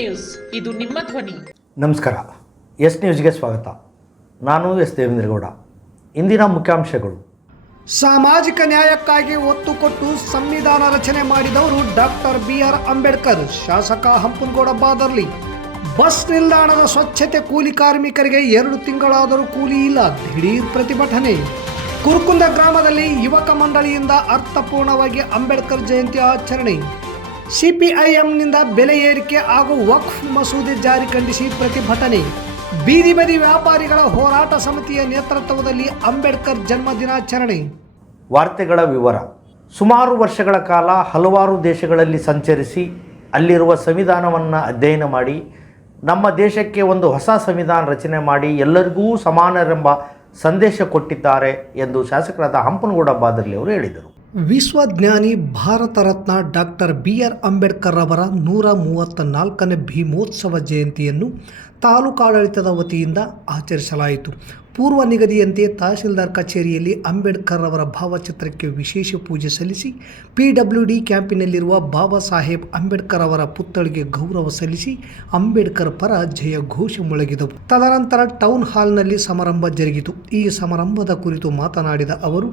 News. ಇದು ನಿಮ್ಮ ಧ್ವನಿ. ನಮಸ್ಕಾರ. ಎಸ್ ನ್ಯೂಸ್ಗೆ ಸ್ವಾಗತ. ನಾನು ಎಸ್ ದೇವೇಂದ್ರಗೌಡ. ಇಂದಿನ ಮುಖ್ಯಾಂಶಗಳು. ಸಾಮಾಜಿಕ ನ್ಯಾಯಕ್ಕಾಗಿ ಒತ್ತು ಕೊಟ್ಟು ಸಂವಿಧಾನ ರಚನೆ ಮಾಡಿದವರು ಡಾಕ್ಟರ್ ಬಿ ಆರ್ ಅಂಬೇಡ್ಕರ್ ಶಾಸಕ ಹಂಪನಗೌಡ ಬಾದರ್ಲಿ. ಬಸ್ ನಿಲ್ದಾಣದ ಸ್ವಚ್ಛತೆ ಕೂಲಿ ಕಾರ್ಮಿಕರಿಗೆ ಎರಡು ತಿಂಗಳಾದರೂ ಕೂಲಿ ಇಲ್ಲ ದಿಢೀರ್ ಪ್ರತಿಭಟನೆ. ಕುರುಕುಂದ ಗ್ರಾಮದಲ್ಲಿ ಯುವಕ ಮಂಡಳಿಯಿಂದ ಅರ್ಥಪೂರ್ಣವಾಗಿ ಅಂಬೇಡ್ಕರ್ ಜಯಂತಿ ಆಚರಣೆ. ಸಿಪಿಐಎಂನಿಂದ ಬೆಲೆ ಏರಿಕೆ ಹಾಗೂ ವಕ್ಫ್ ಮಸೂದೆ ಜಾರಿ ಖಂಡಿಸಿ ಪ್ರತಿಭಟನೆ. ಬೀದಿ ಬದಿ ವ್ಯಾಪಾರಿಗಳ ಹೋರಾಟ ಸಮಿತಿಯ ನೇತೃತ್ವದಲ್ಲಿ ಅಂಬೇಡ್ಕರ್ ಜನ್ಮ ದಿನಾಚರಣೆ ವಾರ್ತೆಗಳ ವಿವರ. ಸುಮಾರು ವರ್ಷಗಳ ಕಾಲ ಹಲವಾರು ದೇಶಗಳಲ್ಲಿ ಸಂಚರಿಸಿ ಅಲ್ಲಿರುವ ಸಂವಿಧಾನವನ್ನು ಅಧ್ಯಯನ ಮಾಡಿ, ನಮ್ಮ ದೇಶಕ್ಕೆ ಒಂದು ಹೊಸ ಸಂವಿಧಾನ ರಚನೆ ಮಾಡಿ ಎಲ್ಲರಿಗೂ ಸಮಾನರೆಂಬ ಸಂದೇಶ ಕೊಟ್ಟಿದ್ದಾರೆ ಎಂದು ಶಾಸಕರಾದ ಹಂಪನಗೌಡ ಬಾದರ್ಲಿ ಅವರು ಹೇಳಿದರು. ವಿಶ್ವಜ್ಞಾನಿ Bharat Ratna doctor B R Ambedkar ಅವರ ನೂರ ಮೂವತ್ತ ನಾಲ್ಕನೇ ಭೀಮೋತ್ಸವ ಜಯಂತಿಯನ್ನು ತಾಲೂಕಾಡಳಿತದ ವತಿಯಿಂದ ಆಚರಿಸಲಾಯಿತು. ಪೂರ್ವ ನಿಗದಿಯಂತೆ ತಹಸೀಲ್ದಾರ್ ಕಚೇರಿಯಲ್ಲಿ ಅಂಬೇಡ್ಕರ್ ಅವರ ಭಾವಚಿತ್ರಕ್ಕೆ ವಿಶೇಷ ಪೂಜೆ ಸಲ್ಲಿಸಿ ಪಿಡಬ್ಲ್ಯೂ ಡಿ ಕ್ಯಾಂಪಿನಲ್ಲಿರುವ ಬಾಬಾ ಸಾಹೇಬ್ ಅಂಬೇಡ್ಕರ್ ಅವರ ಪುತ್ಥಳಿಗೆ ಗೌರವ ಸಲ್ಲಿಸಿ ಅಂಬೇಡ್ಕರ್ ಪರ ಜಯ ಘೋಷ ಮೊಳಗಿದವು ತದನಂತರ ಟೌನ್ ಹಾಲ್ನಲ್ಲಿ ಸಮಾರಂಭ ಜರುಗಿತು. ಈ ಸಮಾರಂಭದ ಕುರಿತು ಮಾತನಾಡಿದ ಅವರು,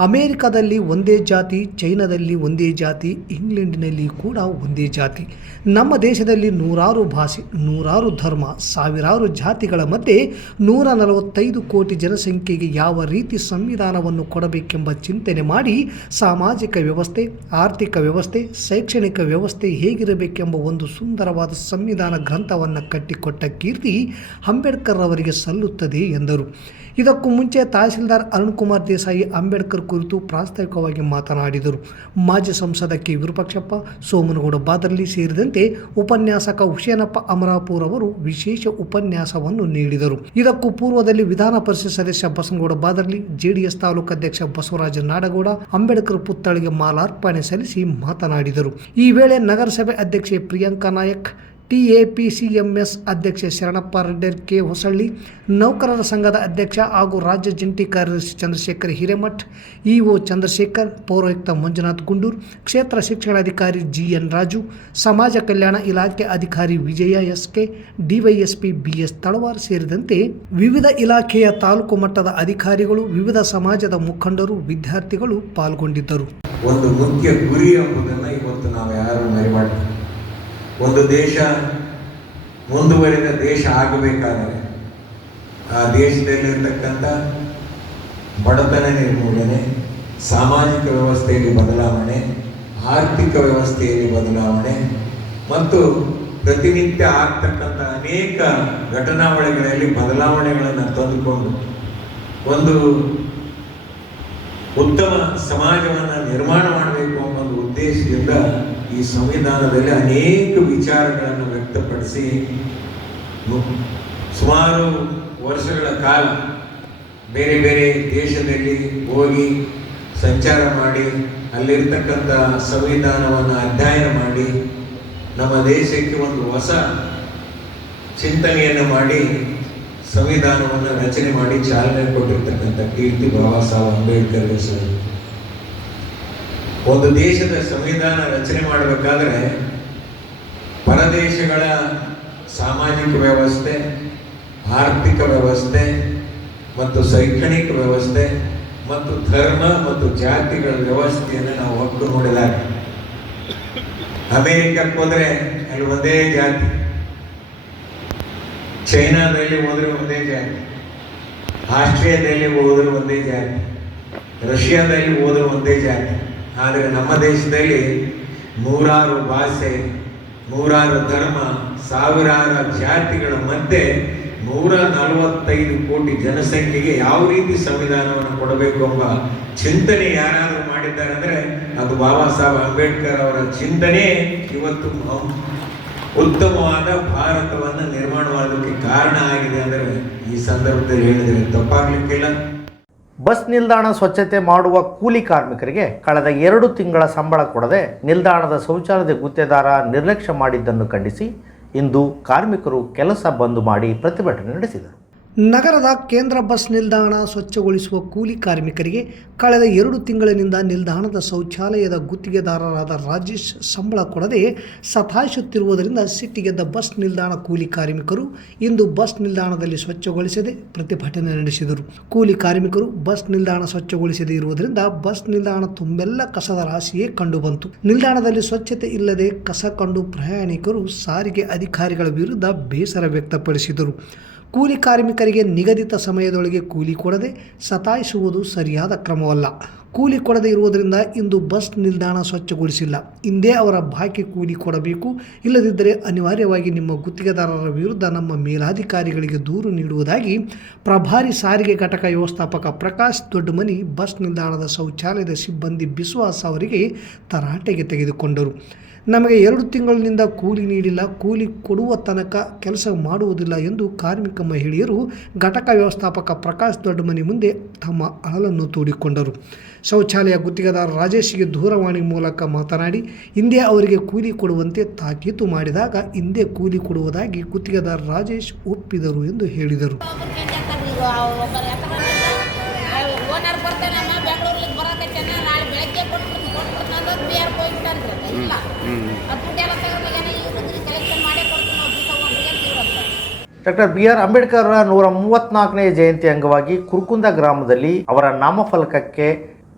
ಅಮೆರಿಕದಲ್ಲಿ ಒಂದೇ ಜಾತಿ, ಚೈನಾದಲ್ಲಿ ಒಂದೇ ಜಾತಿ, ಇಂಗ್ಲೆಂಡಿನಲ್ಲಿ ಕೂಡ ಒಂದೇ ಜಾತಿ. ನಮ್ಮ ದೇಶದಲ್ಲಿ ನೂರಾರು ಭಾಷೆ, ನೂರಾರು ಧರ್ಮ, ಸಾವಿರಾರು ಜಾತಿಗಳ ಮಧ್ಯೆ ನೂರ ನಲವತ್ತೈದು ಕೋಟಿ ಜನಸಂಖ್ಯೆಗೆ ಯಾವ ರೀತಿ ಸಂವಿಧಾನವನ್ನು ಕೊಡಬೇಕೆಂಬ ಚಿಂತನೆ ಮಾಡಿ ಸಾಮಾಜಿಕ ವ್ಯವಸ್ಥೆ, ಆರ್ಥಿಕ ವ್ಯವಸ್ಥೆ, ಶೈಕ್ಷಣಿಕ ವ್ಯವಸ್ಥೆ ಹೇಗಿರಬೇಕೆಂಬ ಒಂದು ಸುಂದರವಾದ ಸಂವಿಧಾನ ಗ್ರಂಥವನ್ನು ಕಟ್ಟಿಕೊಟ್ಟ ಕೀರ್ತಿ ಅಂಬೇಡ್ಕರ್ ಅವರಿಗೆ ಸಲ್ಲುತ್ತದೆ ಎಂದರು. ಇದಕ್ಕೂ ಮುಂಚೆ ತಹಸೀಲ್ದಾರ್ ಅರುಣ್ ಕುಮಾರ್ ದೇಸಾಯಿ ಅಂಬೇಡ್ಕರ್ ಕುರಿತು ಪ್ರಾಸ್ತಾವಿಕವಾಗಿ ಮಾತನಾಡಿದರು. ಮಾಜಿ ಸಂಸದ ಕೆ. ವಿರೂಪಾಕ್ಷಪ್ಪ, ಸೋಮನಗೌಡ ಬಾದರ್ಲಿ ಸೇರಿದಂತೆ ಉಪನ್ಯಾಸಕ ಹುಸೇನಪ್ಪ ಅಮರಾಪುರ್ ಅವರು ವಿಶೇಷ ಉಪನ್ಯಾಸವನ್ನು ನೀಡಿದರು. ಇದಕ್ಕೂ ಪೂರ್ವದಲ್ಲಿ ವಿಧಾನ ಪರಿಷತ್ ಸದಸ್ಯ ಬಸನಗೌಡ ಬಾದರ್ಲಿ, ಜೆಡಿಎಸ್ ತಾಲೂಕು ಅಧ್ಯಕ್ಷ ಬಸವರಾಜ ನಾಡಗೌಡ, ಅಂಬೇಡ್ಕರ್ ಪುತ್ಥಳಿಗೆ ಮಾಲಾರ್ಪಣೆ ಸಲ್ಲಿಸಿ ಮಾತನಾಡಿದರು. ಈ ವೇಳೆ ನಗರಸಭೆ ಅಧ್ಯಕ್ಷೆ ಪ್ರಿಯಾಂಕಾ ನಾಯಕ್ ಟಿಎಪಿಸಿಎಂಎಸ್ ಅಧ್ಯಕ್ಷ ಶರಣಪ್ಪ ರೆಡ್ಡಿ ಕೆ ಹೊಸಳ್ಳಿ, ನೌಕರರ ಸಂಘದ ಅಧ್ಯಕ್ಷ ಹಾಗೂ ರಾಜ್ಯ ಜಂಟಿ ಕಾರ್ಯದರ್ಶಿ ಚಂದ್ರಶೇಖರ್ ಹಿರೇಮಠ್, ಇಒ ಚಂದ್ರಶೇಖರ್, ಪೌರಾಯುಕ್ತ ಮಂಜುನಾಥ್ ಗುಂಡೂರ್, ಕ್ಷೇತ್ರ ಶಿಕ್ಷಣಾಧಿಕಾರಿ ಜಿ ಎನ್ ರಾಜು, ಸಮಾಜ ಕಲ್ಯಾಣ ಇಲಾಖೆ ಅಧಿಕಾರಿ Vijay S K DYSP BS Talawar ಸೇರಿದಂತೆ ವಿವಿಧ ಇಲಾಖೆಯ ತಾಲೂಕು ಮಟ್ಟದ ಅಧಿಕಾರಿಗಳು, ವಿವಿಧ ಸಮಾಜದ ಮುಖಂಡರು, ವಿದ್ಯಾರ್ಥಿಗಳು ಪಾಲ್ಗೊಂಡಿದ್ದರು. ಒಂದು ಮುಖ್ಯ ಗುರಿ ಎಂಬುದನ್ನು ಇವತ್ತು ನಾವು ಯಾರು ಮರಿಬಾರ್ದು. ಒಂದು ದೇಶ ಮುಂದುವರಿದ ದೇಶ ಆಗಬೇಕಾದರೆ ಆ ದೇಶದಲ್ಲಿರ್ತಕ್ಕಂಥ ಬಡತನ ನಿರ್ಮೂಲನೆ, ಸಾಮಾಜಿಕ ವ್ಯವಸ್ಥೆಯಲ್ಲಿ ಬದಲಾವಣೆ, ಆರ್ಥಿಕ ವ್ಯವಸ್ಥೆಯಲ್ಲಿ ಬದಲಾವಣೆ ಮತ್ತು ಪ್ರತಿನಿತ್ಯ ಆಗ್ತಕ್ಕಂಥ ಅನೇಕ ಘಟನಾವಳಿಗಳಲ್ಲಿ ಬದಲಾವಣೆಗಳನ್ನು ತಂದುಕೊಂಡು ಒಂದು ಉತ್ತಮ ಸಮಾಜವನ್ನು ನಿರ್ಮಾಣ ಮಾಡಬೇಕು ಅನ್ನೋ ಉದ್ದೇಶದಿಂದ ಈ ಸಂವಿಧಾನದಲ್ಲಿ ಅನೇಕ ವಿಚಾರಗಳನ್ನು ವ್ಯಕ್ತಪಡಿಸಿ ಸುಮಾರು ವರ್ಷಗಳ ಕಾಲ ಬೇರೆ ಬೇರೆ ದೇಶದಲ್ಲಿ ಹೋಗಿ ಸಂಚಾರ ಮಾಡಿ, ಅಲ್ಲಿರ್ತಕ್ಕಂಥ ಸಂವಿಧಾನವನ್ನು ಅಧ್ಯಯನ ಮಾಡಿ, ನಮ್ಮ ದೇಶಕ್ಕೆ ಒಂದು ಹೊಸ ಚಿಂತನೆಯನ್ನು ಮಾಡಿ, ಸಂವಿಧಾನವನ್ನು ರಚನೆ ಮಾಡಿ ಚಾಲನೆ ಕೊಟ್ಟಿರ್ತಕ್ಕಂಥ ಕೀರ್ತಿ ಬಾಬಾ ಸಾಹೇಬ್ ಅಂಬೇಡ್ಕರ್ ಹೆಸರು ಒಂದು ದೇಶದ ಸಂವಿಧಾನ ರಚನೆ ಮಾಡಬೇಕಾದ್ರೆ ಪರದೇಶಗಳ ಸಾಮಾಜಿಕ ವ್ಯವಸ್ಥೆ, ಆರ್ಥಿಕ ವ್ಯವಸ್ಥೆ ಮತ್ತು ಶೈಕ್ಷಣಿಕ ವ್ಯವಸ್ಥೆ ಮತ್ತು ಧರ್ಮ ಮತ್ತು ಜಾತಿಗಳ ವ್ಯವಸ್ಥೆಯನ್ನು ನಾವು ಒಟ್ಟು ನೋಡಿದಾಗ ಅಮೇರಿಕಕ್ಕೆ ಹೋದರೆ ಅಲ್ಲಿ ಒಂದೇ ಜಾತಿ. ಚೈನಾದಲ್ಲಿ ಹೋದರೆ ಒಂದೇ ಜಾತಿ. ಆಸ್ಟ್ರಿಯಾದಲ್ಲಿ ಹೋದರೆ ಒಂದೇ ಜಾತಿ. ರಷ್ಯಾದಲ್ಲಿ ಹೋದರೆ ಒಂದೇ ಜಾತಿ. ಆದರೆ ನಮ್ಮ ದೇಶದಲ್ಲಿ ನೂರಾರು ಭಾಷೆ, ನೂರಾರು ಧರ್ಮ, ಸಾವಿರಾರು ಜಾತಿಗಳ ಮಧ್ಯೆ ನೂರ ನಲವತ್ತೈದು ಕೋಟಿ ಜನಸಂಖ್ಯೆಗೆ ಯಾವ ರೀತಿ ಸಂವಿಧಾನವನ್ನು ಕೊಡಬೇಕು ಎಂಬ ಚಿಂತನೆ ಯಾರಾದರೂ ಮಾಡಿದ್ದಾರೆ ಅಂದರೆ ಅದು ಬಾಬಾ ಸಾಹೇಬ್ ಅಂಬೇಡ್ಕರ್ ಅವರ ಚಿಂತನೆ ಇವತ್ತು ಉತ್ತಮವಾದ ಭಾರತವನ್ನು ನಿರ್ಮಾಣವಾಗಲಿಕ್ಕೆ ಕಾರಣ ಆಗಿದೆ ಅಂದರೆ ಈ ಸಂದರ್ಭದಲ್ಲಿ ಹೇಳಿದರೆ ತಪ್ಪಾಗ್ಲಿಕ್ಕಿಲ್ಲ. ಬಸ್ ನಿಲ್ದಾಣ ಸ್ವಚ್ಛತೆ ಮಾಡುವ ಕೂಲಿ ಕಾರ್ಮಿಕರಿಗೆ ಕಳೆದ ಎರಡು ತಿಂಗಳ ಸಂಬಳ ಕೊಡದೆ ನಿಲ್ದಾಣದ ಶೌಚಾಲಯದ ಗುತ್ತೇದಾರ ನಿರ್ಲಕ್ಷ್ಯ ಮಾಡಿದ್ದನ್ನು ಖಂಡಿಸಿ ಇಂದು ಕಾರ್ಮಿಕರು ಕೆಲಸ ಬಂದ್ ಮಾಡಿ ಪ್ರತಿಭಟನೆ ನಡೆಸಿದರು. ನಗರದ ಕೇಂದ್ರ ಬಸ್ ನಿಲ್ದಾಣ ಸ್ವಚ್ಛಗೊಳಿಸುವ ಕೂಲಿ ಕಾರ್ಮಿಕರಿಗೆ ಕಳೆದ ಎರಡು ತಿಂಗಳಿನಿಂದ ನಿಲ್ದಾಣದ ಶೌಚಾಲಯದ ಗುತ್ತಿಗೆದಾರರಾದ ರಾಜೇಶ್ ಸಂಬಳ ಕೊಡದೆ ಸತಾಯಿಸುತ್ತಿರುವುದರಿಂದ ಸಿಟ್ಟಿಗೆದ್ದ ಬಸ್ ನಿಲ್ದಾಣ ಕೂಲಿ ಕಾರ್ಮಿಕರು ಇಂದು ಬಸ್ ನಿಲ್ದಾಣದಲ್ಲಿ ಸ್ವಚ್ಛಗೊಳಿಸದೆ ಪ್ರತಿಭಟನೆ ನಡೆಸಿದರು. ಕೂಲಿ ಕಾರ್ಮಿಕರು ಬಸ್ ನಿಲ್ದಾಣ ಸ್ವಚ್ಛಗೊಳಿಸದೇ ಇರುವುದರಿಂದ ಬಸ್ ನಿಲ್ದಾಣ ತುಂಬೆಲ್ಲ ಕಸದ ರಾಶಿಯೇ ಕಂಡುಬಂತು. ನಿಲ್ದಾಣದಲ್ಲಿ ಸ್ವಚ್ಛತೆ ಇಲ್ಲದೆ ಕಸ ಕಂಡು ಪ್ರಯಾಣಿಕರು ಸಾರಿಗೆ ಅಧಿಕಾರಿಗಳ ವಿರುದ್ಧ ಬೇಸರ ವ್ಯಕ್ತಪಡಿಸಿದರು. ಕೂಲಿ ಕಾರ್ಮಿಕರಿಗೆ ನಿಗದಿತ ಸಮಯದೊಳಗೆ ಕೂಲಿ ಕೊಡದೆ ಸತಾಯಿಸುವುದು ಸರಿಯಾದ ಕ್ರಮವಲ್ಲ. ಕೂಲಿ ಕೊಡದೇ ಇರುವುದರಿಂದ ಇಂದು ಬಸ್ ನಿಲ್ದಾಣ ಸ್ವಚ್ಛಗೊಳಿಸಿಲ್ಲ. ಇಂದೇ ಅವರ ಬಾಕಿ ಕೂಲಿ ಕೊಡಬೇಕು. ಇಲ್ಲದಿದ್ದರೆ ಅನಿವಾರ್ಯವಾಗಿ ನಿಮ್ಮ ಗುತ್ತಿಗೆದಾರರ ವಿರುದ್ಧ ನಮ್ಮ ಮೇಲಾಧಿಕಾರಿಗಳಿಗೆ ದೂರು ನೀಡುವುದಾಗಿ ಪ್ರಭಾರಿ ಸಾರಿಗೆ ಘಟಕ ವ್ಯವಸ್ಥಾಪಕ ಪ್ರಕಾಶ್ ದೊಡ್ಡಮನಿ ಬಸ್ ನಿಲ್ದಾಣದ ಶೌಚಾಲಯದ ಸಿಬ್ಬಂದಿ ಬಿಸ್ವಾಸ್ ಅವರಿಗೆ ತರಾಟೆಗೆ ತೆಗೆದುಕೊಂಡರು. ನಮಗೆ ಎರಡು ತಿಂಗಳಿನಿಂದ ಕೂಲಿ ನೀಡಿಲ್ಲ, ಕೂಲಿ ಕೊಡುವ ತನಕ ಕೆಲಸ ಮಾಡುವುದಿಲ್ಲ ಎಂದು ಕಾರ್ಮಿಕ ಮಹಿಳೆಯರು ಘಟಕ ವ್ಯವಸ್ಥಾಪಕ ಪ್ರಕಾಶ್ ದೊಡ್ಡಮನಿ ಮುಂದೆ ತಮ್ಮ ಅಳಲನ್ನು ತೋಡಿಕೊಂಡರು. ಶೌಚಾಲಯ ಗುತ್ತಿಗೆದಾರ ರಾಜೇಶ್ಗೆ ದೂರವಾಣಿ ಮೂಲಕ ಮಾತನಾಡಿ, ಹಿಂದೆ ಅವರಿಗೆ ಕೂಲಿ ಕೊಡುವಂತೆ ತಾಕೀತು ಮಾಡಿದಾಗ ಹಿಂದೆ ಕೂಲಿ ಕೊಡುವುದಾಗಿ ಗುತ್ತಿಗೆದಾರ ರಾಜೇಶ್ ಒಪ್ಪಿದರು ಎಂದು ಹೇಳಿದರು. ಡಾಕ್ಟರ್ ಬಿ ಆರ್ ಅಂಬೇಡ್ಕರ್ ನೂರ ಮೂವತ್ನಾಲ್ಕನೇ ಜಯಂತಿ ಅಂಗವಾಗಿ ಕುರುಕುಂದ ಗ್ರಾಮದಲ್ಲಿ ಅವರ ನಾಮಫಲಕಕ್ಕೆ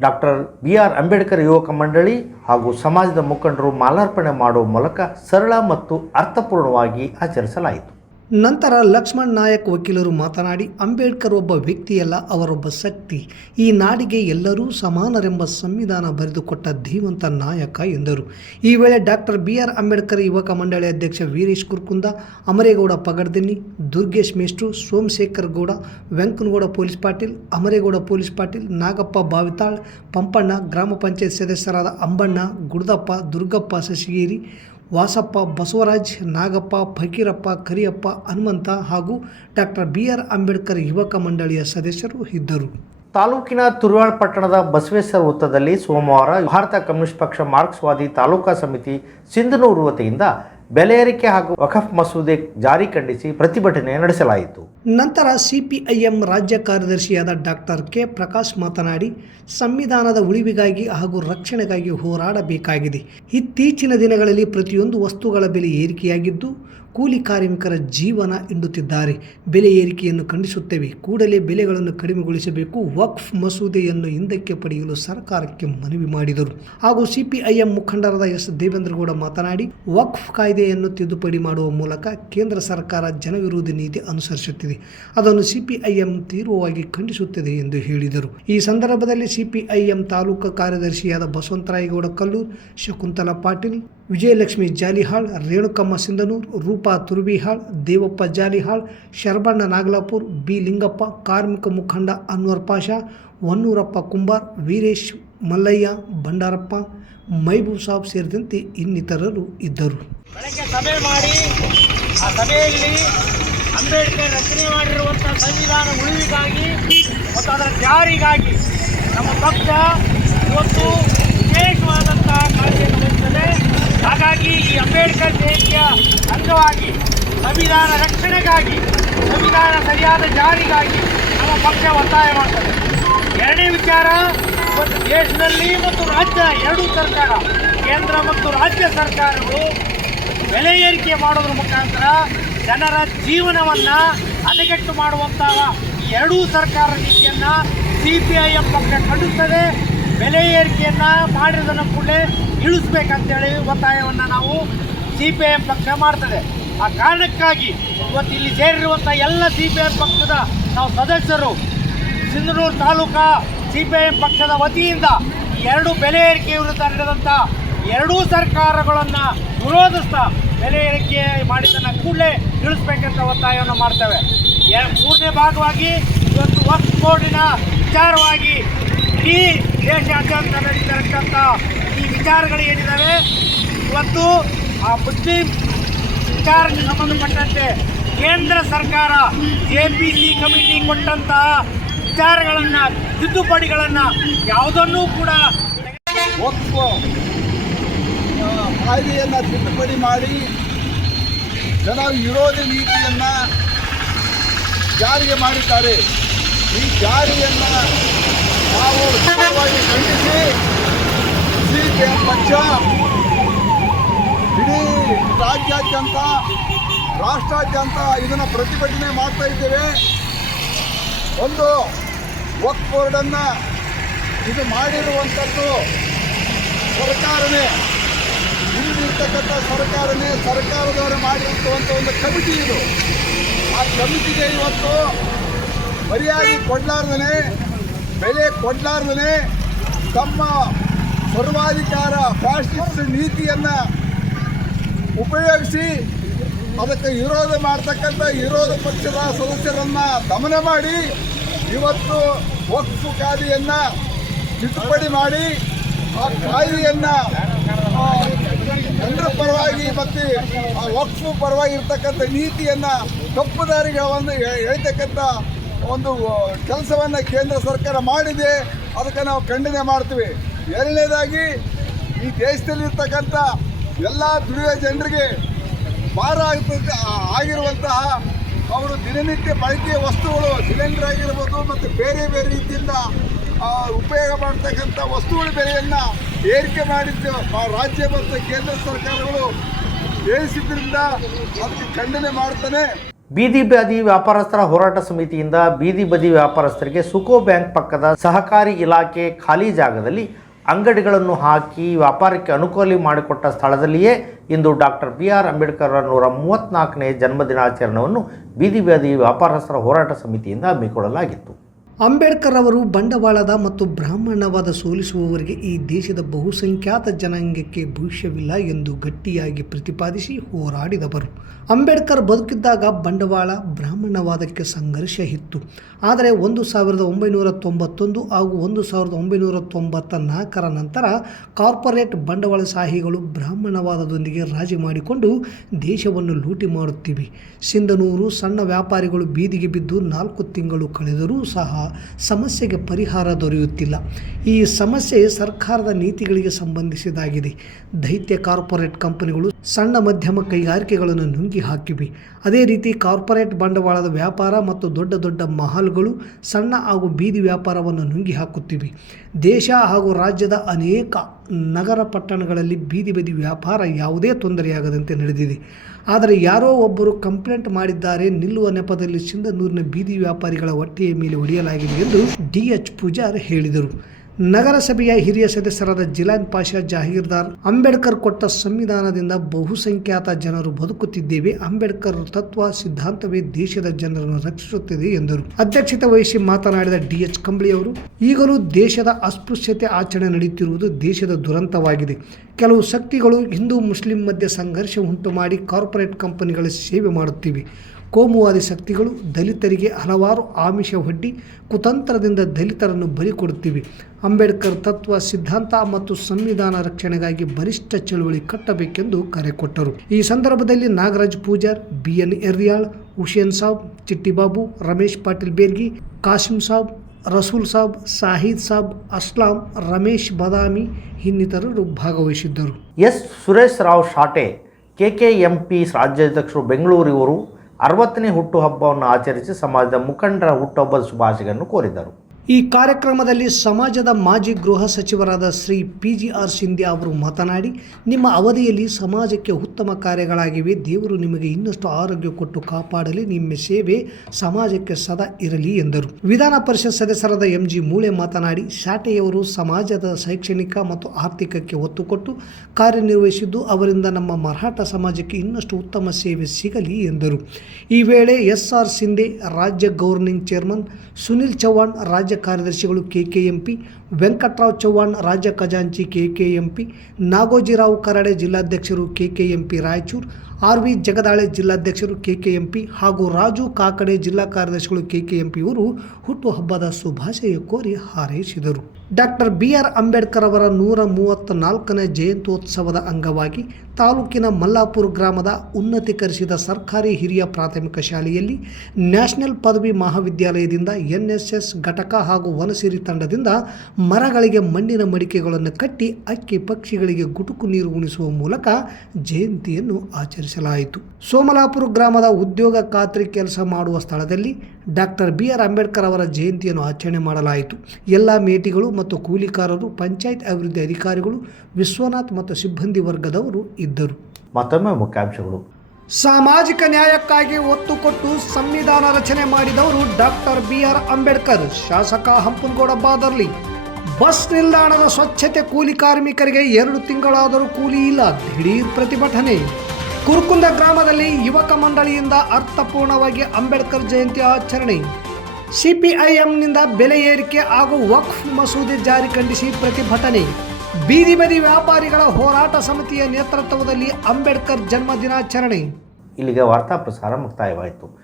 ಡಾಕ್ಟರ್ ಬಿ ಆರ್ ಅಂಬೇಡ್ಕರ್ ಯುವಕ ಮಂಡಳಿ ಹಾಗೂ ಸಮಾಜದ ಮುಖಂಡರು ಮಾಲಾರ್ಪಣೆ ಮಾಡುವ ಮೂಲಕ ಸರಳ ಮತ್ತು ಅರ್ಥಪೂರ್ಣವಾಗಿ ಆಚರಿಸಲಾಯಿತು. ನಂತರ ಲಕ್ಷ್ಮಣ್ ನಾಯಕ್ ವಕೀಲರು ಮಾತನಾಡಿ, ಅಂಬೇಡ್ಕರ್ ಒಬ್ಬ ವ್ಯಕ್ತಿಯಲ್ಲ, ಅವರೊಬ್ಬ ಶಕ್ತಿ. ಈ ನಾಡಿಗೆ ಎಲ್ಲರೂ ಸಮಾನರೆಂಬ ಸಂವಿಧಾನ ಬರೆದುಕೊಟ್ಟ ಧೀಮಂತ ನಾಯಕ ಎಂದರು. ಈ ವೇಳೆ ಡಾಕ್ಟರ್ ಬಿ ಆರ್ ಅಂಬೇಡ್ಕರ್ ಯುವಕ ಮಂಡಳಿ ಅಧ್ಯಕ್ಷ ವೀರೇಶ್ ಕುರ್ಕುಂದ, ಅಮರೇಗೌಡ ಪಗಡ್ದಿನ್ನಿ, ದುರ್ಗೇಶ್ ಮೇಷ್ಟ್ರು, ಸೋಮಶೇಖರ್ ಗೌಡ, ವೆಂಕನಗೌಡ ಪೊಲೀಸ್ ಪಾಟೀಲ್, ಅಮರೇಗೌಡ ಪೊಲೀಸ್ ಪಾಟೀಲ್, ನಾಗಪ್ಪ ಬಾವಿತಾಳ್, ಪಂಪಣ್ಣ, ಗ್ರಾಮ ಪಂಚಾಯತ್ ಸದಸ್ಯರಾದ ಅಂಬಣ್ಣ, ಗುಡ್ದಪ್ಪ, ದುರ್ಗಪ್ಪ, ಶಶಿಗೇರಿ ವಾಸಪ್ಪ, ಬಸವರಾಜ್, ನಾಗಪ್ಪ, ಫಕೀರಪ್ಪ, ಕರಿಯಪ್ಪ, ಹನುಮಂತ ಹಾಗೂ ಡಾಕ್ಟರ್ ಬಿ ಆರ್ ಅಂಬೇಡ್ಕರ್ ಯುವಕ ಮಂಡಳಿಯ ಸದಸ್ಯರು ಇದ್ದರು. ತಾಲೂಕಿನ ತುರುವಾಳ್ ಪಟ್ಟಣದ ಬಸವೇಶ್ವರ ವೃತ್ತದಲ್ಲಿ ಸೋಮವಾರ ಭಾರತ ಕಮ್ಯುನಿಸ್ಟ್ ಪಕ್ಷ ಮಾರ್ಕ್ಸ್ವಾದಿ ತಾಲೂಕಾ ಸಮಿತಿ ಸಿಂಧನೂರು ವತಿಯಿಂದ ಬೆಲೆ ಏರಿಕೆ ಹಾಗೂ ವಖಫ್ ಮಸೂದೆ ಜಾರಿ ಖಂಡಿಸಿ ಪ್ರತಿಭಟನೆ ನಡೆಸಲಾಯಿತು. ನಂತರ ಸಿಪಿಐಎಂ ರಾಜ್ಯ ಕಾರ್ಯದರ್ಶಿಯಾದ ಡಾಕ್ಟರ್ ಕೆ ಪ್ರಕಾಶ್ ಮಾತನಾಡಿ, ಸಂವಿಧಾನದ ಉಳಿವಿಗಾಗಿ ಹಾಗೂ ರಕ್ಷಣೆಗಾಗಿ ಹೋರಾಡಬೇಕಾಗಿದೆ. ಇತ್ತೀಚಿನ ದಿನಗಳಲ್ಲಿ ಪ್ರತಿಯೊಂದು ವಸ್ತುಗಳ ಬೆಲೆ ಏರಿಕೆಯಾಗಿದ್ದು ಕೂಲಿ ಕಾರ್ಮಿಕರ ಜೀವನ ಹಿಂಡುತ್ತಿದ್ದಾರೆ. ಬೆಲೆ ಏರಿಕೆಯನ್ನು ಖಂಡಿಸುತ್ತೇವೆ. ಕೂಡಲೇ ಬೆಲೆಗಳನ್ನು ಕಡಿಮೆಗೊಳಿಸಬೇಕು. ವಕ್ಫ್ ಮಸೂದೆಯನ್ನು ಹಿಂದಕ್ಕೆ ಪಡೆಯಲು ಸರ್ಕಾರಕ್ಕೆ ಮನವಿ ಮಾಡಿದರು. ಹಾಗೂ ಸಿಪಿಐಎಂ ಮುಖಂಡರಾದ ಎಸ್. ದೇವೇಂದ್ರಗೌಡ ಮಾತನಾಡಿ, ವಕ್ಫ್ ಕಾಯ್ದೆಯನ್ನು ತಿದ್ದುಪಡಿ ಮಾಡುವ ಮೂಲಕ ಕೇಂದ್ರ ಸರ್ಕಾರ ಜನವಿರೋಧಿ ನೀತಿ ಅನುಸರಿಸುತ್ತಿದೆ. ಅದನ್ನು ಸಿಪಿಐಎಂ ತೀವ್ರವಾಗಿ ಖಂಡಿಸುತ್ತದೆ ಎಂದು ಹೇಳಿದರು. ಈ ಸಂದರ್ಭದಲ್ಲಿ ಸಿಪಿಐಎಂ ತಾಲೂಕು ಕಾರ್ಯದರ್ಶಿಯಾದ ಬಸವಂತರಾಯಗೌಡ ಕಲ್ಲೂರ್, ಶಕುಂತಲಾ ಪಾಟೀಲ್ ವಿಜಯಲಕ್ಷ್ಮಿ ಜಾಲಿಹಾಳ್, ರೇಣುಕಮ್ಮ ಸಿಂಧನೂರ್, ರೂಪಾ ತುರ್ವಿಹಾಳ್ ದೇವಪ್ಪ ಜಾಲಿಹಾಳ್, ಶರಬಣ್ಣ ನಾಗಲಾಪುರ್, ಬಿ ಲಿಂಗಪ್ಪ, ಕಾರ್ಮಿಕ ಮುಖಂಡ ಅನ್ವರ್ ಪಾಷಾ ಹೊನ್ನೂರಪ್ಪ ಕುಂಬಾರ್, ವೀರೇಶ್ ಮಲ್ಲಯ್ಯ, ಭಂಡಾರಪ್ಪ, ಮೈಬೂಬ್ ಸಾಬ್ ಸೇರಿದಂತೆ ಇನ್ನಿತರರು ಇದ್ದರು. ಬೆಳಗ್ಗೆ ಸಭೆ ಮಾಡಿ, ಆ ಸಭೆಯಲ್ಲಿ ಅಂಬೇಡ್ಕರ್ ರಚನೆ ಮಾಡಿರುವಂಥ ಸಂವಿಧಾನ ಉಳಿವಿಗಾಗಿ ಮತ್ತು ಅದರ ಜಾರಿಗಾಗಿ ನಮ್ಮ ಪಕ್ಷ ಇವತ್ತು ವಿಶೇಷವಾದಂತಹ ಕಾರ್ಯ ವಹಿಸುತ್ತದೆ ಹಾಗಾಗಿ ಈ ಅಂಬೇಡ್ಕರ್ ಜಯಂತಿಯ ಅಂಗವಾಗಿ ಸಂವಿಧಾನ ರಕ್ಷಣೆಗಾಗಿ, ಸಂವಿಧಾನ ಸರಿಯಾದ ಜಾರಿಗಾಗಿ ನಮ್ಮ ಪಕ್ಷ ಒತ್ತಾಯ ಮಾಡ್ತದೆ. ಎರಡನೇ ವಿಚಾರ ಮತ್ತು ದೇಶದಲ್ಲಿ ಮತ್ತು ರಾಜ್ಯ ಎರಡೂ ಸರ್ಕಾರ, ಕೇಂದ್ರ ಮತ್ತು ರಾಜ್ಯ ಸರ್ಕಾರಗಳು ಬೆಲೆ ಏರಿಕೆ ಮಾಡೋದ್ರ ಮುಖಾಂತರ ಜನರ ಜೀವನವನ್ನ ಹದಗೆಟ್ಟು ಮಾಡುವಂತಹ ಎರಡೂ ಸರ್ಕಾರ ನೀತಿಯನ್ನು ಸಿ ಪಿ ಐ ಎಂ ಪಕ್ಷ ಖಂಡಿಸ್ತದೆ. ಬೆಲೆ ಏರಿಕೆಯನ್ನು ಮಾಡಿರೋದನ್ನು ಕೂಡಲೇ ಇಳಿಸ್ಬೇಕಂತೇಳಿ ಒತ್ತಾಯವನ್ನು ನಾವು ಸಿ ಪಿ ಐ ಎಂ ಪಕ್ಷ ಮಾಡ್ತದೆ. ಆ ಕಾರಣಕ್ಕಾಗಿ ಇವತ್ತು ಇಲ್ಲಿ ಸೇರಿರುವಂಥ ಎಲ್ಲ ಸಿ ಪಿ ಐ ಎಂ ಪಕ್ಷದ ನಾವು ಸದಸ್ಯರು, Sindhanur taluka C P I M ಪಕ್ಷದ ವತಿಯಿಂದ ಎರಡು ಬೆಲೆ ಏರಿಕೆ ವಿರುದ್ಧ ನಡೆದಂಥ ಎರಡೂ ಸರ್ಕಾರಗಳನ್ನು ವಿರೋಧಿಸ್ತಾ ಬೆಲೆ ಏರಿಕೆ ಮಾಡಿದ್ದನ್ನು ಕೂಡಲೇ ಇಳಿಸ್ಬೇಕಂತ ಒತ್ತಾಯವನ್ನು ಮಾಡ್ತೇವೆ. ಮೂರನೇ ಭಾಗವಾಗಿ ಇವತ್ತು ವಕ್ಫ್ ಬೋರ್ಡಿನ ವಿಚಾರವಾಗಿ ಇಡೀ ದೇಶಾದ್ಯಂತ ಈ ವಿಚಾರಗಳು ಏನಿದ್ದಾವೆ ಇವತ್ತು ಆ ಮುಸ್ಲಿಂ ವಿಚಾರಕ್ಕೆ ಸಂಬಂಧಪಟ್ಟಂತೆ ಕೇಂದ್ರ ಸರ್ಕಾರ ಎ ಪಿ ಸಿ ಕಮಿಟಿ ಕೊಟ್ಟಂತಹ ವಿಚಾರಗಳನ್ನು, ತಿದ್ದುಪಡಿಗಳನ್ನು ಯಾವುದನ್ನೂ ಕೂಡ ಒಪ್ಪು ಕಾಯ್ದೆಯನ್ನು ತಿದ್ದುಪಡಿ ಮಾಡಿ, ಜನ ವಿರೋಧಿ ನೀತಿಯನ್ನು ಜಾರಿಗೆ ಮಾಡಿದ್ದಾರೆ. ಈ ಜಾರಿಯನ್ನು ನಾವು ಉತ್ತಮವಾಗಿ ಪಕ್ಷ ಇಡೀ ರಾಜ್ಯಾದ್ಯಂತ, ರಾಷ್ಟ್ರಾದ್ಯಂತ ಇದನ್ನು ಪ್ರತಿಭಟನೆ ಮಾಡ್ತಾ ಇದ್ದೇವೆ. ಒಂದು ವಕ್ ಬೋರ್ಡನ್ನು ಇದು ಮಾಡಿರುವಂಥದ್ದು ಸರ್ಕಾರನೇ. ಇಲ್ಲಿರ್ತಕ್ಕಂಥ ಸರ್ಕಾರನೇ ಸರ್ಕಾರದವರು ಮಾಡಿರುವಂಥ ಒಂದು ಕಮಿಟಿ ಇದು. ಆ ಕಮಿಟಿಗೆ ಇವತ್ತು ಮರ್ಯಾದೆ ಕೊಡ್ಲಾರ್ದನೆ ಬೆಲೆ ಕೊಡ್ಲಾರ್ದನೆ ತಮ್ಮ ಸರ್ವಾಧಿಕಾರ ಫ್ಯಾಸಿಸ್ಟ್ ನೀತಿಯನ್ನು ಉಪಯೋಗಿಸಿ ಅದಕ್ಕೆ ವಿರೋಧ ಮಾಡ್ತಕ್ಕಂಥ ವಿರೋಧ ಪಕ್ಷದ ಸದಸ್ಯರನ್ನು ದಮನ ಮಾಡಿ ಇವತ್ತು ವಕ್ಫ್ ಕಾಯ್ದೆಯನ್ನ ತಿದ್ದುಪಡಿ ಮಾಡಿ ಆ ಕಾಯ್ದೆಯನ್ನ ಜನರ ಪರವಾಗಿ ಮತ್ತು ಆ ವಕ್ಫ್ ಪರವಾಗಿ ಇರ್ತಕ್ಕಂಥ ನೀತಿಯನ್ನ ತಪ್ಪು ದಾರಿಗೆ ಒಂದು ಹೇಳ್ತಕ್ಕಂಥ ಒಂದು ಕೆಲಸವನ್ನ ಕೇಂದ್ರ ಸರ್ಕಾರ ಮಾಡಿದೆ, ಅದಕ್ಕೆ ನಾವು ಖಂಡನೆ ಮಾಡ್ತೀವಿ. ಎರಡನೇದಾಗಿ, ಈ ದೇಶದಲ್ಲಿರ್ತಕ್ಕಂಥ ಎಲ್ಲ ದುಡಿಯುವ ಜನರಿಗೆ ಭಾರ ಆಗಿರುವಂತಹ ಅವರು ದಿನನಿತ್ಯ ಬಳಕೆಯ ವಸ್ತುಗಳು ಸಿಲಿಂಡರ್ ಆಗಿರ್ಬೋದು ಮತ್ತು ಬೇರೆ ಬೇರೆ ರೀತಿಯಿಂದ ಉಪಯೋಗ ಮಾಡ್ತಕ್ಕಂಥ ವಸ್ತುಗಳ ಬೆಲೆಯನ್ನು ಏರಿಕೆ ಮಾಡಿದ್ದು ರಾಜ್ಯ ಮತ್ತು ಕೇಂದ್ರ ಸರ್ಕಾರಗಳು ಏರಿಸಿದ್ರಿಂದ ಅದಕ್ಕೆ ಖಂಡನೆ ಮಾಡ್ತಾನೆ. ಬೀದಿ ಬದಿ ವ್ಯಾಪಾರಸ್ಥರ ಹೋರಾಟ ಸಮಿತಿಯಿಂದ ಬೀದಿ ಬದಿ ವ್ಯಾಪಾರಸ್ಥರಿಗೆ ಸುಕೋ ಬ್ಯಾಂಕ್ ಪಕ್ಕದ ಸಹಕಾರಿ ಇಲಾಖೆ ಖಾಲಿ ಜಾಗದಲ್ಲಿ ಅಂಗಡಿಗಳನ್ನು ಹಾಕಿ ವ್ಯಾಪಾರಕ್ಕೆ ಅನುಕೂಲ ಮಾಡಿಕೊಟ್ಟ ಸ್ಥಳದಲ್ಲಿಯೇ ಇಂದು ಡಾಕ್ಟರ್ ಬಿ ಆರ್ ಅಂಬೇಡ್ಕರ್ ನೂರ ಮೂವತ್ತ್ನಾಲ್ಕನೇ ಜನ್ಮದಿನಾಚರಣೆಯನ್ನು ಬೀದಿ ಬದಿ ವ್ಯಾಪಾರಸ್ಥರ ಹೋರಾಟ ಸಮಿತಿಯಿಂದ ಹಮ್ಮಿಕೊಳ್ಳಲಾಗಿತ್ತು. ಅಂಬೇಡ್ಕರ್ ಅವರು ಬಂಡವಾಳದ ಮತ್ತು ಬ್ರಾಹ್ಮಣವಾದ ಸೋಲಿಸುವವರಿಗೆ ಈ ದೇಶದ ಬಹುಸಂಖ್ಯಾತ ಜನಾಂಗಕ್ಕೆ ಭವಿಷ್ಯವಿಲ್ಲ ಎಂದು ಗಟ್ಟಿಯಾಗಿ ಪ್ರತಿಪಾದಿಸಿ ಹೋರಾಡಿದವರು. ಅಂಬೇಡ್ಕರ್ ಬದುಕಿದ್ದಾಗ ಬಂಡವಾಳ ಬ್ರಾಹ್ಮಣವಾದಕ್ಕೆ ಸಂಘರ್ಷ ಇತ್ತು. ಆದರೆ ಒಂದು ಸಾವಿರದ ಒಂಬೈನೂರ ತೊಂಬತ್ತೊಂದು ಹಾಗೂ ಒಂದು ಸಾವಿರದ ಒಂಬೈನೂರ ತೊಂಬತ್ತ ನಾಲ್ಕರ ನಂತರ ಕಾರ್ಪೊರೇಟ್ ಬಂಡವಾಳಶಾಹಿಗಳು ಬ್ರಾಹ್ಮಣವಾದದೊಂದಿಗೆ ರಾಜಿ ಮಾಡಿಕೊಂಡು ದೇಶವನ್ನು ಲೂಟಿ ಮಾಡುತ್ತಿವೆ. ಸಿಂಧನೂರು ಸಣ್ಣ ವ್ಯಾಪಾರಿಗಳು ಬೀದಿಗೆ ಬಿದ್ದು ನಾಲ್ಕು ತಿಂಗಳು ಕಳೆದರೂ ಸಹ ಸಮಸ್ಯೆಗೆ ಪರಿಹಾರ ದೊರೆಯುತ್ತಿಲ್ಲ. ಈ ಸಮಸ್ಯೆ ಸರ್ಕಾರದ ನೀತಿಗಳಿಗೆ ಸಂಬಂಧಿಸಿದಾಗಿದೆ. ದೈತ್ಯ ಕಾರ್ಪೊರೇಟ್ ಕಂಪನಿಗಳು ಸಣ್ಣ ಮಧ್ಯಮ ಕೈಗಾರಿಕೆಗಳನ್ನು ನುಂಗಿ ಹಾಕಿವೆ. ಅದೇ ರೀತಿ ಕಾರ್ಪೊರೇಟ್ ಬಂಡವಾಳದ ವ್ಯಾಪಾರ ಮತ್ತು ದೊಡ್ಡ ದೊಡ್ಡ ಮಹಲ್ಗಳು ಸಣ್ಣ ಹಾಗೂ ಬೀದಿ ವ್ಯಾಪಾರವನ್ನು ನುಂಗಿ ಹಾಕುತ್ತಿವೆ. ದೇಶ ಹಾಗೂ ರಾಜ್ಯದ ಅನೇಕ ನಗರ ಪಟ್ಟಣಗಳಲ್ಲಿ ಬೀದಿ ಬದಿ ವ್ಯಾಪಾರ ಯಾವುದೇ ತೊಂದರೆಯಾಗದಂತೆ ನಡೆದಿದೆ. ಆದರೆ ಯಾರೋ ಒಬ್ಬರು ಕಂಪ್ಲೇಂಟ್ ಮಾಡಿದ್ದಾರೆ. ನಿಲ್ಲುವ ನೆಪದಲ್ಲಿ ಸಿಂಧನೂರಿನ ಬೀದಿ ವ್ಯಾಪಾರಿಗಳ ಹೊಟ್ಟೆಯ ಮೇಲೆ ಹೊಡೆಯಲಾಗಿದೆ ಎಂದು ಡಿ ಎಚ್ ಪೂಜಾರ್ ಹೇಳಿದರು. ನಗರಸಭೆಯ ಹಿರಿಯ ಸದಸ್ಯರಾದ ಜಿಲಾನ್ ಪಾಷಾ ಜಾಹೀರ್ದಾರ್, ಅಂಬೇಡ್ಕರ್ ಕೊಟ್ಟ ಸಂವಿಧಾನದಿಂದ ಬಹುಸಂಖ್ಯಾತ ಜನರು ಬದುಕುತ್ತಿದ್ದೇವೆ, ಅಂಬೇಡ್ಕರ್ ತತ್ವ ಸಿದ್ಧಾಂತವೇ ದೇಶದ ಜನರನ್ನು ರಕ್ಷಿಸುತ್ತಿದೆ ಎಂದರು. ಅಧ್ಯಕ್ಷತೆ ವಹಿಸಿ ಮಾತನಾಡಿದ ಡಿ ಎಚ್ ಕಂಬಳಿ ಅವರು, ಈಗಲೂ ದೇಶದ ಅಸ್ಪೃಶ್ಯತೆ ಆಚರಣೆ ನಡೆಯುತ್ತಿರುವುದು ದೇಶದ ದುರಂತವಾಗಿದೆ. ಕೆಲವು ಶಕ್ತಿಗಳು ಹಿಂದೂ ಮುಸ್ಲಿಂ ಮಧ್ಯೆ ಸಂಘರ್ಷ ಉಂಟು ಮಾಡಿ ಕಾರ್ಪೊರೇಟ್ ಕಂಪನಿಗಳ ಸೇವೆ ಮಾಡುತ್ತಿವೆ. ಕೋಮುವಾದಿ ಶಕ್ತಿಗಳು ದಲಿತರಿಗೆ ಹಲವಾರು ಆಮಿಷ ಒಡ್ಡಿ ಕುತಂತ್ರದಿಂದ ದಲಿತರನ್ನು ಬಲಿ ಕೊಡುತ್ತಿವೆ. ಅಂಬೇಡ್ಕರ್ ತತ್ವ ಸಿದ್ಧಾಂತ ಮತ್ತು ಸಂವಿಧಾನ ರಕ್ಷಣೆಗಾಗಿ ಬಲಿಷ್ಠ ಚಳುವಳಿ ಕಟ್ಟಬೇಕೆಂದು ಕರೆ ಕೊಟ್ಟರು. ಈ ಸಂದರ್ಭದಲ್ಲಿ ನಾಗರಾಜ್ ಪೂಜಾರ್ ಬಿ ಎನ್ ಎರ್ಯಾಳ್ ಹುಷೇನ್ ಸಾಬ್ ಚಿಟ್ಟಿಬಾಬು ರಮೇಶ್ ಪಾಟೀಲ್ ಬೇರ್ಗಿ, ಕಾಸಿಂ ಸಾಬ್, ರಸೂಲ್ ಸಾಬ್, ಸಾಹಿದ್ ಸಾಬ್, ಅಸ್ಲಾಂ, ರಮೇಶ್ ಬದಾಮಿ ಇನ್ನಿತರರು ಭಾಗವಹಿಸಿದ್ದರು. S. Suresh Rao Shate, K K M P ರಾಜ್ಯಾಧ್ಯಕ್ಷರು ಬೆಂಗಳೂರು ಇವರು ಅರವತ್ತನೇ ಹುಟ್ಟುಹಬ್ಬವನ್ನು ಆಚರಿಸಿ ಸಮಾಜದ ಮುಖಂಡರ ಹುಟ್ಟುಹಬ್ಬದ ಶುಭಾಶಯಗಳನ್ನು ಕೋರಿದರು. ಈ ಕಾರ್ಯಕ್ರಮದಲ್ಲಿ ಸಮಾಜದ ಮಾಜಿ ಗೃಹ ಸಚಿವರಾದ Shri P G R Sindhya ಅವರು ಮಾತನಾಡಿ, ನಿಮ್ಮ ಅವಧಿಯಲ್ಲಿ ಸಮಾಜಕ್ಕೆ ಉತ್ತಮ ಕಾರ್ಯಗಳಾಗಿವೆ. ದೇವರು ನಿಮಗೆ ಇನ್ನಷ್ಟು ಆರೋಗ್ಯ ಕೊಟ್ಟು ಕಾಪಾಡಲಿ. ನಿಮ್ಮ ಸೇವೆ ಸಮಾಜಕ್ಕೆ ಸದಾ ಇರಲಿ ಎಂದರು. ವಿಧಾನ ಪರಿಷತ್ ಸದಸ್ಯರಾದ ಎಂ ಜಿ ಮೂಳೆ ಮಾತನಾಡಿ, ಶಾಟೆಯವರು ಸಮಾಜದ ಶೈಕ್ಷಣಿಕ ಮತ್ತು ಆರ್ಥಿಕಕ್ಕೆ ಒತ್ತು ಕೊಟ್ಟು ಕಾರ್ಯನಿರ್ವಹಿಸಿದ್ದು, ಅವರಿಂದ ನಮ್ಮ ಮರಾಠ ಸಮಾಜಕ್ಕೆ ಇನ್ನಷ್ಟು ಉತ್ತಮ ಸೇವೆ ಸಿಗಲಿ ಎಂದರು. ಈ ವೇಳೆ ಎಸ್ ಆರ್ ಸಿಂಧೆ ರಾಜ್ಯ ಗವರ್ನಿಂಗ್ ಚೇರ್ಮನ್ ಸುನಿಲ್ ಚೌಹಾಣ್, ರಾಜ್ಯ ಕಾರ್ಯದರ್ಶಿಗಳು ಕೆಕೆಎಂಪಿ, ವೆಂಕಟರಾವ್ ಚೌಹಾಣ್ ರಾಜ್ಯ ಖಜಾಂಚಿ KKMP, Nagojirao Karade ಜಿಲ್ಲಾಧ್ಯಕ್ಷರು KKMP Raichur, R V Jagadale ಜಿಲ್ಲಾಧ್ಯಕ್ಷರು KKMP ಹಾಗೂ ರಾಜು ಕಾಕಡೆ ಜಿಲ್ಲಾ ಕಾರ್ಯದರ್ಶಿಗಳು ಕೆಕೆಎಂಪಿ ಇವರು ಹುಟ್ಟುಹಬ್ಬದ ಶುಭಾಶಯ ಕೋರಿ ಹಾರೈಸಿದರು. ಡಾಕ್ಟರ್ ಬಿ ಆರ್ ಅಂಬೇಡ್ಕರ್ ಅವರ ನೂರ ಮೂವತ್ತ ನಾಲ್ಕನೇ ಜಯಂತ್ಯೋತ್ಸವದ ಅಂಗವಾಗಿ ತಾಲೂಕಿನ ಮಲ್ಲಾಪುರ ಗ್ರಾಮದ ಉನ್ನತೀಕರಿಸಿದ ಸರ್ಕಾರಿ ಹಿರಿಯ ಪ್ರಾಥಮಿಕ ಶಾಲೆಯಲ್ಲಿ ನ್ಯಾಷನಲ್ ಪದವಿ ಮಹಾವಿದ್ಯಾಲಯದಿಂದ ಎನ್ಎಸ್ಎಸ್ ಘಟಕ ಹಾಗೂ ವನಸಿರಿ ತಂಡದಿಂದ ಮರಗಳಿಗೆ ಮಣ್ಣಿನ ಮಡಿಕೆಗಳನ್ನು ಕಟ್ಟಿ ಅಕ್ಕಿ ಪಕ್ಷಿಗಳಿಗೆ ಗುಟುಕು ನೀರು ಉಣಿಸುವ ಮೂಲಕ ಜಯಂತಿಯನ್ನು ಆಚರಿಸಲಾಯಿತು. ಸೋಮಲಾಪುರ ಗ್ರಾಮದ ಉದ್ಯೋಗ ಖಾತ್ರಿ ಕೆಲಸ ಮಾಡುವ ಸ್ಥಳದಲ್ಲಿ ಡಾಕ್ಟರ್ ಬಿ ಆರ್ ಅಂಬೇಡ್ಕರ್ ಅವರ ಜಯಂತಿಯನ್ನು ಆಚರಣೆ ಮಾಡಲಾಯಿತು. ಎಲ್ಲ ಮೇಟಿಗಳು ಮತ್ತು ಕೂಲಿಕಾರರು ಪಂಚಾಯತ್ ಅಭಿವೃದ್ಧಿ ಅಧಿಕಾರಿಗಳು ವಿಶ್ವನಾಥ್ ಮತ್ತು ಸಿಬ್ಬಂದಿ ವರ್ಗದವರು ಇದ್ದರು. ಮತ್ತೊಮ್ಮೆ ಮುಖ್ಯಾಂಶಗಳು. ಸಾಮಾಜಿಕ ನ್ಯಾಯಕ್ಕಾಗಿ ಒತ್ತು ಕೊಟ್ಟು ಸಂವಿಧಾನ ರಚನೆ ಮಾಡಿದವರು ಡಾಕ್ಟರ್ ಬಿ ಆರ್ ಅಂಬೇಡ್ಕರ್. ಶಾಸಕ ಹಂಪನಗೌಡ ಬಾದರ್ಲಿ. ಬಸ್ ನಿಲ್ದಾಣದ ಸ್ವಚ್ಛತೆ ಕೂಲಿ ಕಾರ್ಮಿಕರಿಗೆ ಎರಡು ತಿಂಗಳಾದರೂ ಕೂಲಿ ಇಲ್ಲ. ದಿಢೀರ್ ಪ್ರತಿಭಟನೆ. ಕುರುಕುಂದ ಗ್ರಾಮದಲ್ಲಿ ಯುವಕ ಮಂಡಳಿಯಿಂದ ಅರ್ಥಪೂರ್ಣವಾಗಿ ಅಂಬೇಡ್ಕರ್ ಜಯಂತಿ ಆಚರಣೆ. ಸಿಪಿಐಎಂನಿಂದ ಬೆಲೆ ಏರಿಕೆ ಹಾಗೂ ವಕ್ಫ್ ಮಸೂದೆ ಜಾರಿ ಖಂಡಿಸಿ ಪ್ರತಿಭಟನೆ. ಬೀದಿ ಬದಿ ವ್ಯಾಪಾರಿಗಳ ಹೋರಾಟ ಸಮಿತಿಯ ನೇತೃತ್ವದಲ್ಲಿ ಅಂಬೇಡ್ಕರ್ ಜನ್ಮ ದಿನಾಚರಣೆ. ಇಲ್ಲಿಗೆ ವಾರ್ತಾ ಪ್ರಸಾರ ಮುಕ್ತಾಯವಾಯಿತು.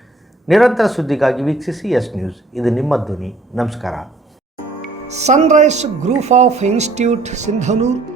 ನಿರಂತರ ಸುದ್ದಿಗಾಗಿ ವೀಕ್ಷಿಸಿ ಎಸ್ ನ್ಯೂಸ್. ಇದು ನಿಮ್ಮ ಧ್ವನಿ. ನಮಸ್ಕಾರ. Sunrise group of institute Sindhanur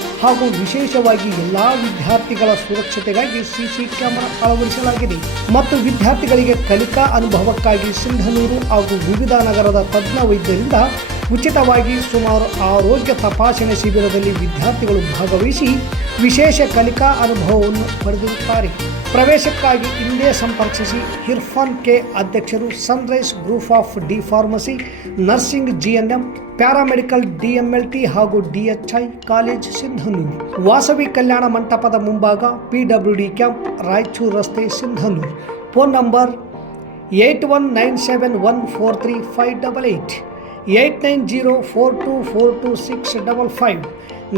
ಹಾಗೂ ವಿಶೇಷವಾಗಿ ಎಲ್ಲ ವಿದ್ಯಾರ್ಥಿಗಳ ಸುರಕ್ಷತೆಗಾಗಿ ಸಿಸಿ ಕ್ಯಾಮೆರಾ ಅಳವಡಿಸಲಾಗಿದೆ. ಮತ್ತು ವಿದ್ಯಾರ್ಥಿಗಳಿಗೆ ಕಲಿಕಾ ಅನುಭವಕ್ಕಾಗಿ ಸಿಂಧನೂರು ಹಾಗೂ ವಿವಿಧ ನಗರದ ತಜ್ಞ ವೈದ್ಯರಿಂದ ಉಚಿತವಾಗಿ ಸುಮಾರು ಆರೋಗ್ಯ ತಪಾಸಣೆ ಶಿಬಿರದಲ್ಲಿ ವಿದ್ಯಾರ್ಥಿಗಳು ಭಾಗವಹಿಸಿ ವಿಶೇಷ ಕಲಿಕಾ ಅನುಭವವನ್ನು ಪಡೆದಿರುತ್ತಾರೆ. ಪ್ರವೇಶಕ್ಕಾಗಿ ಹಿಂದೆ ಸಂಪರ್ಕಿಸಿ ಇರ್ಫಾನ್ ಕೆ ಅಧ್ಯಕ್ಷರು sunrise group of D pharmacy, nursing GNM, paramedical DMLT ಹಾಗೂ ಡಿಎಚ್ಐ ಕಾಲೇಜ್ ಸಿಂಧನೂರು. ವಾಸವಿ ಕಲ್ಯಾಣ ಮಂಟಪದ ಮುಂಭಾಗ ಪಿಡಬ್ಲ್ಯೂಡಿ ಕ್ಯಾಂಪ್, ರಾಯಚೂರು ರಸ್ತೆ Sindhanur. Phone number eight one nine seven one four three five double eight eight nine zero four two four two six double five,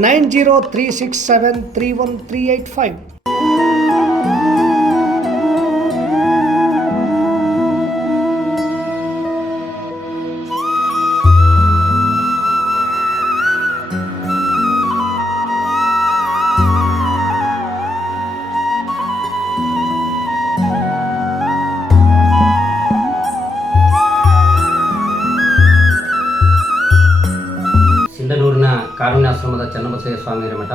nine zero three six seven three one three eight five. Channabasayya ಸ್ವಾಮಿಯರ ಮಠ.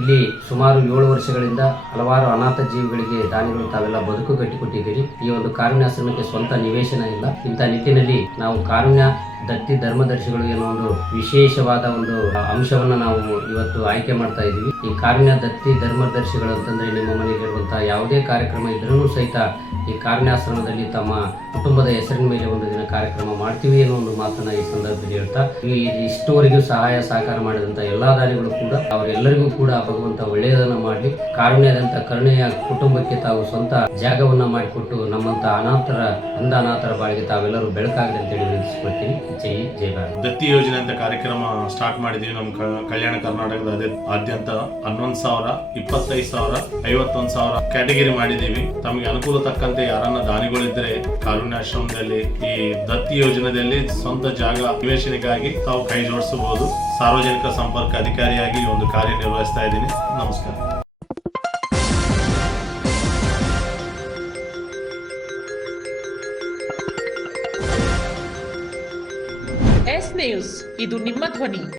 ಇಲ್ಲಿ ಸುಮಾರು ಏಳು ವರ್ಷಗಳಿಂದ ಹಲವಾರು ಅನಾಥ ಜೀವಿಗಳಿಗೆ ದಾನಿಗಳು ತಾವೆಲ್ಲ ಬದುಕು ಕಟ್ಟಿಕೊಟ್ಟಿದ್ದೀರಿ. ಈ ಒಂದು ಕಾರುಣ್ಯಾಶ್ರಮಕ್ಕೆ ಸ್ವಂತ ನಿವೇಶನ ಇಲ್ಲ. ಇಂಥ ನಿಟ್ಟಿನಲ್ಲಿ ನಾವು ಕಾರುಣ್ಯ, ದತ್ತಿ, ಧರ್ಮದರ್ಶಿಗಳು ಎನ್ನುವ ಒಂದು ವಿಶೇಷವಾದ ಒಂದು ಅಂಶವನ್ನ ನಾವು ಇವತ್ತು ಆಯ್ಕೆ ಮಾಡ್ತಾ ಇದ್ದೀವಿ. ಈ ಕಾರುಣ್ಯ, ದತ್ತಿ, ಧರ್ಮದರ್ಶಿಗಳು ಅಂತಂದ್ರೆ ನಿಮ್ಮ ಮನೆಯಲ್ಲಿರುವಂತಹ ಯಾವುದೇ ಕಾರ್ಯಕ್ರಮ ಇದ್ರೂ ಸಹಿತ ಈ ಕಾರಣಾಶ್ರಮದಲ್ಲಿ ತಮ್ಮ ಕುಟುಂಬದ ಹೆಸರಿನ ಮೇಲೆ ಒಂದು ದಿನ ಕಾರ್ಯಕ್ರಮ ಮಾಡ್ತೀವಿ ಅನ್ನೋ ಒಂದು ಮಾತನ್ನ ಈ ಸಂದರ್ಭದಲ್ಲಿ ಹೇಳ್ತಾ, ಈ ಇಷ್ಟುವರೆಗೂ ಸಹಾಯ ಸಹಕಾರ ಮಾಡಿದಂತ ಎಲ್ಲಾ ದಾನಿಗಳು ಕೂಡ ಅವರೆಲ್ಲರಿಗೂ ಕೂಡ ಭಗವಂತ ಒಳ್ಳೆಯದನ್ನ ಮಾಡಿ ಕಾರುಣ್ಯದಂತ ಕರುಣೆಯ ಕುಟುಂಬಕ್ಕೆ ತಾವು ಸ್ವಂತ ಜಾಗವನ್ನ ಮಾಡಿಕೊಟ್ಟು ನಮ್ಮಂತ ಅನಾಥರ ಅಂಧ ಅನಾಥರ ಬಾಳಿಗೆ ತಾವೆಲ್ಲರೂ ಬೆಳಕಾಗಲಿ ಅಂತೇಳಿ ವಿನಂತಿಸ್ಕೊಳ್ತೀನಿ. ಜೈ ಜೈ ಭಾರತ್. ದತ್ತಿ ಯೋಜನೆ ಅಂತ ಕಾರ್ಯಕ್ರಮ ಸ್ಟಾರ್ಟ್ ಮಾಡಿದೀವಿ ನಮ್ಮ ಕಲ್ಯಾಣ ಕರ್ನಾಟಕದ ಆದ್ಯಂತ ಹನ್ನೊಂದು ಸಾವಿರ, ಇಪ್ಪತ್ತೈದು ಸಾವಿರ, ಐವತ್ತೊಂದು ಸಾವಿರ ಕ್ಯಾಟಗರಿ ಮಾಡಿದೀವಿ. ತಮಗೆ ಅನುಕೂಲ ತಕ್ಕಂತೆ ಯಾರನ್ನ ದಾನಿಗಳಿದ್ರೆ ಕಾರುಣ್ಯಾಶ್ರಮದಲ್ಲಿ, ಈ ದತ್ತಿ ಯೋಜನೆಯಲ್ಲಿ ಸ್ವಂತ ಜಾಗ ನಿವೇಶನಕ್ಕಾಗಿ ತಾವು ಕೈ ಜೋಡಿಸಬಹುದು. ಸಾರ್ವಜನಿಕ ಸಂಪರ್ಕ ಅಧಿಕಾರಿಯಾಗಿ ಒಂದು ಕಾರ್ಯನಿರ್ವಹಿಸ್ತಾ ಇದ್ದೀನಿ. ನಮಸ್ಕಾರ. ಎಸ್ ನ್ಯೂಸ್, ಇದು ನಿಮ್ಮ ಧ್ವನಿ.